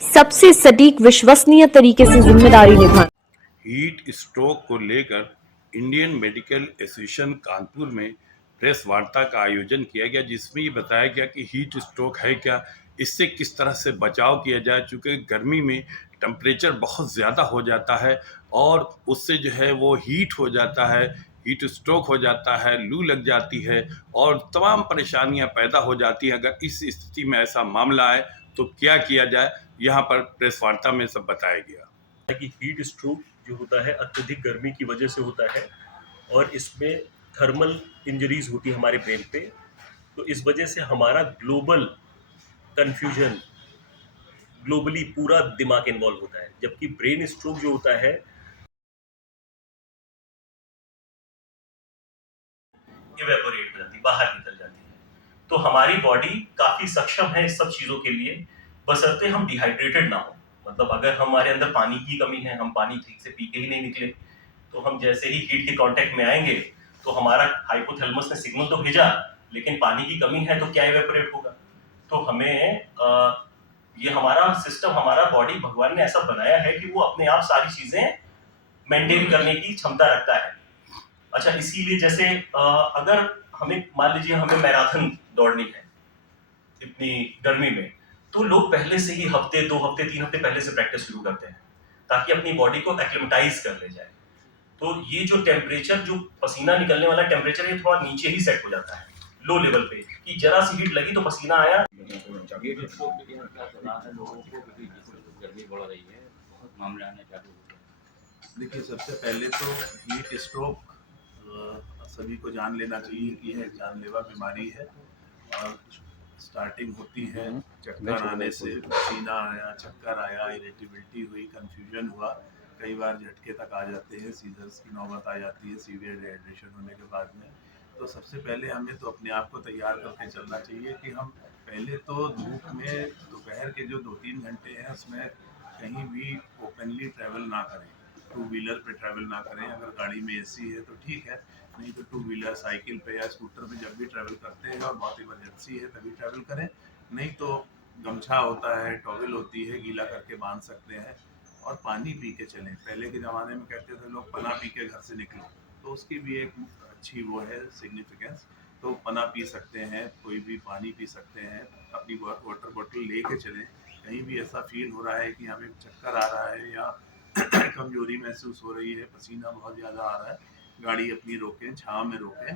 सबसे सटीक विश्वसनीय तरीके से जिम्मेदारी निभाएं। हीट स्ट्रोक को लेकर इंडियन मेडिकल एसोसिएशन कानपुर में प्रेस वार्ता का आयोजन किया गया, जिसमें ये बताया गया कि हीट स्ट्रोक है क्या, इससे किस तरह से बचाव किया जाए। चूँकि गर्मी में टेम्परेचर बहुत ज़्यादा हो जाता है और उससे जो है वो हीट हो जाता है, हीट स्ट्रोक हो जाता है, लू लग जाती है और तमाम परेशानियाँ पैदा हो जाती हैं। अगर इस स्थिति में ऐसा मामला आए तो क्या किया जाए, यहाँ पर प्रेस वार्ता में सब बताया गया। कि हीट स्ट्रोक जो होता है अत्यधिक गर्मी की वजह से होता है और इसमें थर्मल इंजरीज होती है हमारे ब्रेन पे। तो इस वजह से हमारा ग्लोबल कंफ्यूजन, ग्लोबली पूरा दिमाग इन्वॉल्व होता है। जबकि ब्रेन स्ट्रोक जो होता है इवेपोरेट हो जाती है, बाहर निकल जाती है। तो हमारी बॉडी काफी सक्षम है इस सब चीजों के लिए, बशर्ते हम डिहाइड्रेटेड ना हो। मतलब अगर हमारे अंदर पानी की कमी है, हम पानी ठीक से पी के ही नहीं निकले, तो हम जैसे ही हीट के कांटेक्ट में आएंगे तो हमारा हाइपोथैलेमस ने सिग्नल तो भेजा, लेकिन पानी की कमी है तो क्या इवेपोरेट होगा। तो हमें ये हमारा सिस्टम, हमारा बॉडी भगवान ने ऐसा बनाया है कि वो अपने आप सारी चीजें मेंटेन करने की क्षमता रखता है। अच्छा, इसीलिए जैसे अगर हमें मान लीजिए हमें मैराथन दौड़नी है इतनी गर्मी में, तो लोग पहले से ही हफ्ते 2 हफ्ते 3 हफ्ते पहले से प्रैक्टिस शुरू करते हैं ताकि अपनी बॉडी को एक्लिमेटाइज कर ले जाए। तो ये जो टेम्परेचर, जो पसीना निकलने वाला टेम्परेचर, ये थोड़ा नीचे ही सेट हो जाता है, लो लेवल पे, कि जरा सी हीट लगी तो पसीना आया। गर्मी बढ़ रही है, बहुत मामले आने चालू हो गए। देखिए, सबसे पहले तो हीट स्ट्रोक सभी को जान लेना चाहिए कि यह जानलेवा बीमारी है और स्टार्टिंग होती है चक्कर आने से, पसीना आया, चक्कर आया, इरिटेबिलिटी हुई, कंफ्यूजन हुआ, कई बार झटके तक आ जाते हैं, सीजर्स की नौबत आ जाती है सीवियर डिहाइड्रेशन होने के बाद में। तो सबसे पहले हमें तो अपने आप को तैयार करके चलना चाहिए कि हम पहले तो धूप में दोपहर के जो 2-3 घंटे हैं उसमें कहीं भी ओपनली ट्रैवल ना करें, टू व्हीलर पे ट्रैवल ना करें। अगर गाड़ी में एसी है तो ठीक है, नहीं तो टू व्हीलर, साइकिल पे या स्कूटर पे जब भी ट्रैवल करते हैं और बहुत इमरजेंसी है तभी ट्रैवल करें। नहीं तो गमछा होता है, टॉवेल होती है, गीला करके बांध सकते हैं और पानी पी के चलें। पहले के ज़माने में कहते थे लोग पना पी के घर से निकलो, तो उसकी भी एक अच्छी वो है सिग्निफिकेंस। तो पना पी सकते हैं, कोई भी पानी पी सकते हैं, अपनी वाटर बॉटल ले के चलें। कहीं भी ऐसा फील हो रहा है कि हमें चक्कर आ रहा है या कमजोरी महसूस हो रही है, पसीना बहुत ज़्यादा आ रहा है, गाड़ी अपनी रोकें, छाँव में रोकें,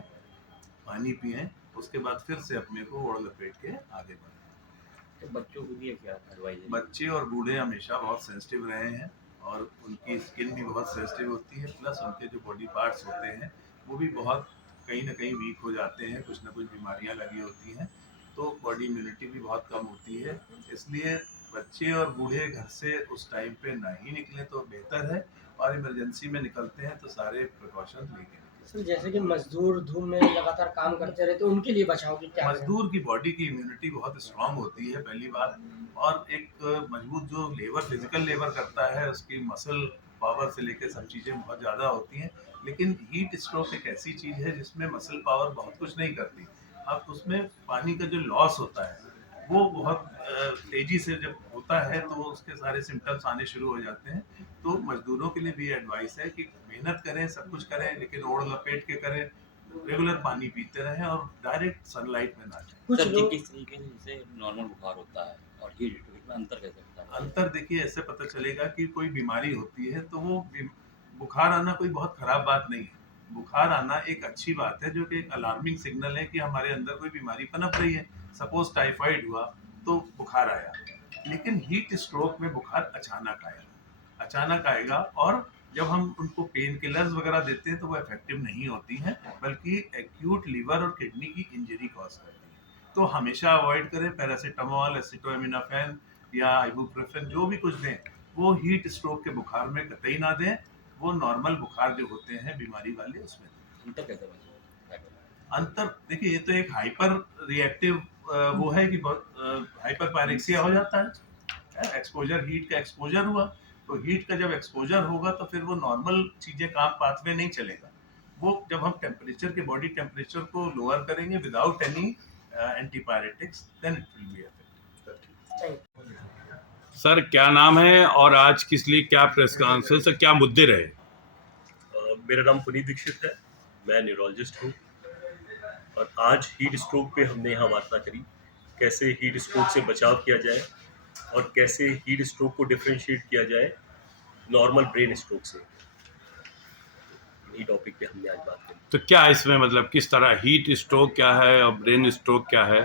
पानी पिएं, उसके बाद फिर से अपने को ओढ़ लपेट के आगे बढ़ें। तो बच्चों के लिए क्या एडवाइस है? बच्चे और बूढ़े हमेशा बहुत सेंसिटिव रहे हैं और उनकी स्किन भी बहुत सेंसिटिव होती है, प्लस उनके जो बॉडी पार्ट्स होते हैं वो भी बहुत कहीं ना कहीं वीक हो जाते हैं, कुछ ना कुछ बीमारियां लगी होती हैं, तो बॉडी इम्यूनिटी भी बहुत कम होती है। इसलिए बच्चे और बूढ़े घर से उस टाइम पे ना ही निकलें तो बेहतर है, और इमरजेंसी में निकलते हैं तो सारे प्रिकॉशन लेके सर, जैसे कि मजदूर धूप में लगातार काम करते रहे तो उनके लिए बचाव की क्या करें? मजदूर की बॉडी की इम्यूनिटी बहुत स्ट्रांग होती है पहली बात, और एक मजबूत जो लेबर, फिजिकल लेबर करता है, उसकी मसल पावर से लेकर सब चीज़ें बहुत ज़्यादा होती हैं। लेकिन हीट स्ट्रोक एक ऐसी चीज़ है जिसमें मसल पावर बहुत कुछ नहीं करती। अब उसमें पानी का जो लॉस होता है वो बहुत तेज़ी से जब होता है तो उसके सारे सिम्टम्स आने शुरू हो जाते हैं। तो मजदूरों के लिए भी एडवाइस है कि मेहनत करें, सब कुछ करें, लेकिन ओढ़ लपेट के करें, रेगुलर पानी पीते रहें और डायरेक्ट सनलाइट में ना जाएं। कुछ सर जी, लोग किस तरीके से जैसे नॉर्मल बुखार होता है और हीट स्ट्रोक में अंतर कैसे होता है? अंतर देखिए, ऐसे पता चलेगा कि कोई बीमारी होती है तो वो बुखार आना कोई बहुत खराब बात नहीं है। बुखार आना एक अच्छी बात है, जो कि एक अलार्मिंग सिग्नल है कि हमारे अंदर कोई बीमारी पनप रही है। सपोज टाइफाइड हुआ तो बुखार आया, लेकिन हीट स्ट्रोक में बुखार अचानक आएगा, अचानक आएगा, और जब हम उनको पेन किलर्स वगैरह देते हैं तो वो इफेक्टिव नहीं होती हैं, बल्कि एक्यूट लीवर और किडनी की इंजरी कॉज करती है। तो हमेशा अवॉइड करें पैरासीटामोल, एसिटोएमिनोफेन या आइबुप्रोफेन, जो भी कुछ दें वो हीट स्ट्रोक के बुखार में कतई ना दें। वो नॉर्मल बुखार जो होते हैं बीमारी वाले उसमें दें। अंतर कैसे महसूस? अंतर देखिए, ये तो एक हाइपर रिएक्टिव वो है कि बहुत हाइपर पायरेक्सिया हो जाता है, एक्सपोजर, हीट का एक्सपोजर हुआ, तो हीट का जब एक्सपोजर होगा तो फिर वो नॉर्मल चीजें काम पाथवे नहीं चलेगा। वो जब हम टेम्परेचर के, बॉडी टेम्परेचर को लोअर करेंगे without any antipyretics, then it will be effective. चाहिए। सर क्या नाम है और आज किस लिए क्या प्रेस कॉन्फ्रेंस और क्या मुद्दे रहे? मेरा नाम पुनीत दीक्षित है, मैं न्यूरोलॉजिस्ट हूँ और आज हीट स्ट्रोक पे हमने यहाँ वार्ता करी, कैसे हीट स्ट्रोक से बचाव किया जाए और कैसे हीट स्ट्रोक को डिफरेंशिएट किया जाए नॉर्मल ब्रेन स्ट्रोक से। यही टॉपिक पे हमने आज बात करी। तो क्या इसमें मतलब किस तरह हीट स्ट्रोक क्या है और ब्रेन स्ट्रोक क्या है,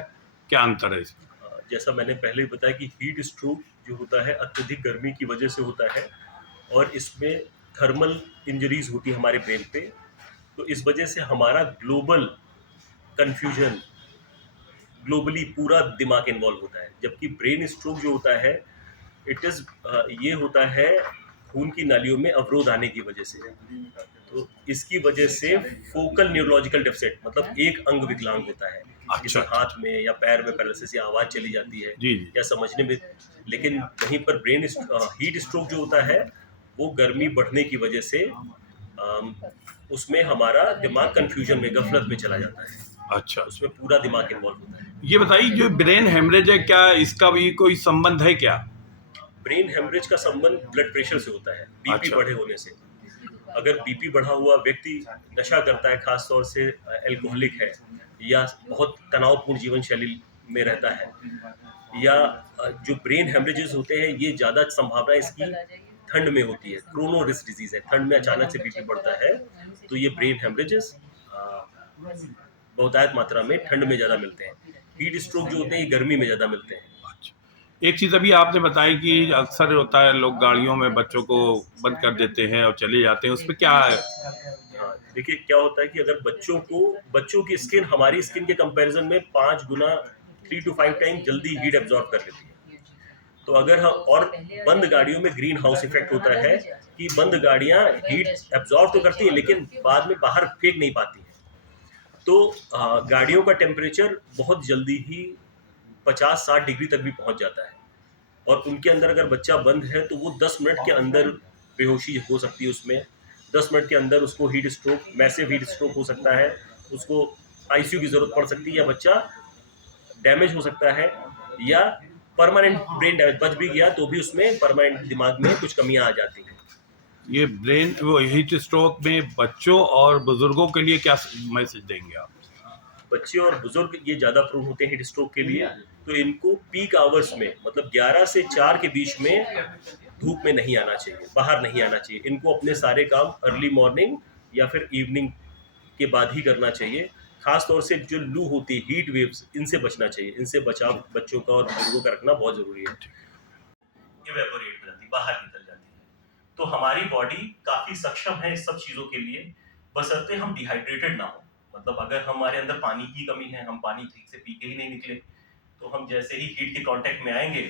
क्या अंतर है इसमें? जैसा मैंने पहले ही बताया कि हीट स्ट्रोक जो होता है अत्यधिक गर्मी की वजह से होता है और इसमें थर्मल इंजरीज होती है हमारे ब्रेन पे, तो इस वजह से हमारा कंफ्यूजन ग्लोबली पूरा दिमाग इन्वॉल्व होता है। जबकि ब्रेन स्ट्रोक जो होता है ये होता है खून की नालियों में अवरोध आने की वजह से। तो इसकी वजह से फोकल न्यूरोलॉजिकल डेफिसिट मतलब एक अंग विकलांग होता है, जैसे हाथ में या पैर में पैरालिसिस या आवाज चली जाती है जी। या समझने में। लेकिन वहीं पर हीट स्ट्रोक जो होता है वो गर्मी बढ़ने की वजह से उसमें हमारा दिमाग कंफ्यूजन में गफलत में चला जाता है। अच्छा, उसमें पूरा दिमाग इन्वॉल्व होता है। ये बताइए जो ब्रेन हेमरेज है क्या इसका भी कोई संबंध है क्या? ब्रेन हेमरेज का संबंध ब्लड प्रेशर से होता है, बीपी अच्छा। बढ़े होने से। अगर बीपी बढ़ा हुआ व्यक्ति नशा करता है, खास तौर से अल्कोहलिक है या बहुत तनावपूर्ण जीवन शैली में रहता है, या जो ब्रेन हेमरेजेस होते हैं ये ज़्यादा संभावना इसकी ठंड में होती है। क्रोनो रिस्क डिजीज है, ठंड में अचानक से बीपी बढ़ता है, तो ये ब्रेन हेमरेजेस बहुतायत मात्रा में ठंड में ज़्यादा मिलते हैं। हीट स्ट्रोक जो होते हैं ये गर्मी में ज़्यादा मिलते हैं। एक चीज़ अभी आपने बताई कि अक्सर होता है लोग गाड़ियों में बच्चों को बंद कर देते हैं और चले जाते हैं, उसमें क्या है? देखिए क्या होता है कि अगर बच्चों की स्किन हमारी स्किन के कंपैरिजन में 5 गुना 3 to 5 टाइम जल्दी हीट एब्जॉर्ब कर लेती है। तो अगर हम और बंद गाड़ियों में ग्रीन हाउस इफेक्ट होता है कि बंद गाड़ियां हीट एब्जॉर्ब तो करती है लेकिन बाद में बाहर फेंक नहीं पाती हैं। तो गाड़ियों का टेम्परेचर बहुत जल्दी ही 50-60 डिग्री तक भी पहुंच जाता है और उनके अंदर अगर बच्चा बंद है तो वो 10 मिनट के अंदर बेहोशी हो सकती है। उसमें 10 मिनट के अंदर उसको मैसिव हीट स्ट्रोक हो सकता है, उसको आईसीयू की जरूरत पड़ सकती है या बच्चा डैमेज हो सकता है या परमानेंट ब्रेन डैमेज। बच भी गया तो भी उसमें परमानेंट दिमाग में कुछ कमियां आ जाती हैं। ये ब्रेन वो हीट स्ट्रोक में बच्चों और बुजुर्गों के लिए क्या मैसेज देंगे आप? बच्चे और बुजुर्ग ये ज़्यादा प्रोन होते हैं हीट स्ट्रोक के लिए, तो इनको पीक आवर्स में मतलब 11 से 4 के बीच में धूप में नहीं आना चाहिए, बाहर नहीं आना चाहिए। इनको अपने सारे काम अर्ली मॉर्निंग या फिर इवनिंग के बाद ही करना चाहिए। खास तौर से जो लू होती है, हीट वेव्स, इनसे बचना चाहिए। इनसे बचाव बच्चों का और बुजुर्गों का रखना बहुत ज़रूरी है। इवेपोरेट हो जाती है, बाहर निकल जाती है। तो हमारी बॉडी काफ़ी सक्षम है इस सब चीज़ों के लिए, बशर्ते हम डिहाइड्रेटेड ना हो। मतलब अगर हमारे अंदर पानी की कमी है, हम पानी ठीक से पी के ही नहीं निकले, तो हम जैसे ही हीट के कांटेक्ट में आएंगे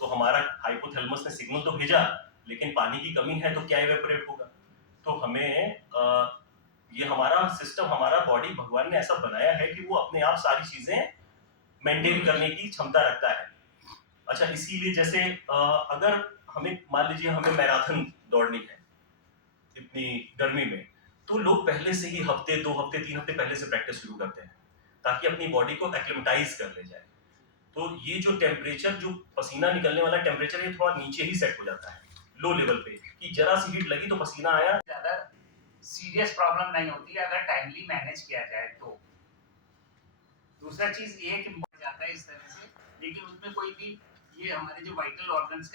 तो हमारा हाइपोथैलेमस ने सिग्नल तो भेजा, लेकिन पानी की कमी है तो क्या इवेपोरेट होगा? तो हमें ये हमारा सिस्टम, हमारा बॉडी भगवान ने ऐसा बनाया है कि वो अपने आप सारी चीजें मेंटेन करने की क्षमता रखता है। अच्छा, इसीलिए जैसे अगर हमें मान लीजिए हमें मैराथन दौड़नी है इतनी गर्मी में, तो लोग पहले से ही हफ्ते 2 हफ्ते 3 हफ्ते पहले से प्रैक्टिस शुरू करते हैं ताकि अपनी बॉडी को एक्लिमेटाइज कर ले जाए। तो ये जो टेम्परेचर, जो पसीना निकलने वाला टेम्परेचर, ये थोड़ा नीचे ही सेट हो जाता है लो लेवल पे, कि जरा सी हीट लगी तो पसीना आया। ज्यादा सीरियस प्रॉब्लम नहीं होती है अगर टाइमली मैनेज किया जाए तो। दूसरा चीज ये है कि बढ़ जाता है इस तरह से, लेकिन उसमें कोई भी ये हमारे जो वाइटल ऑर्गन्स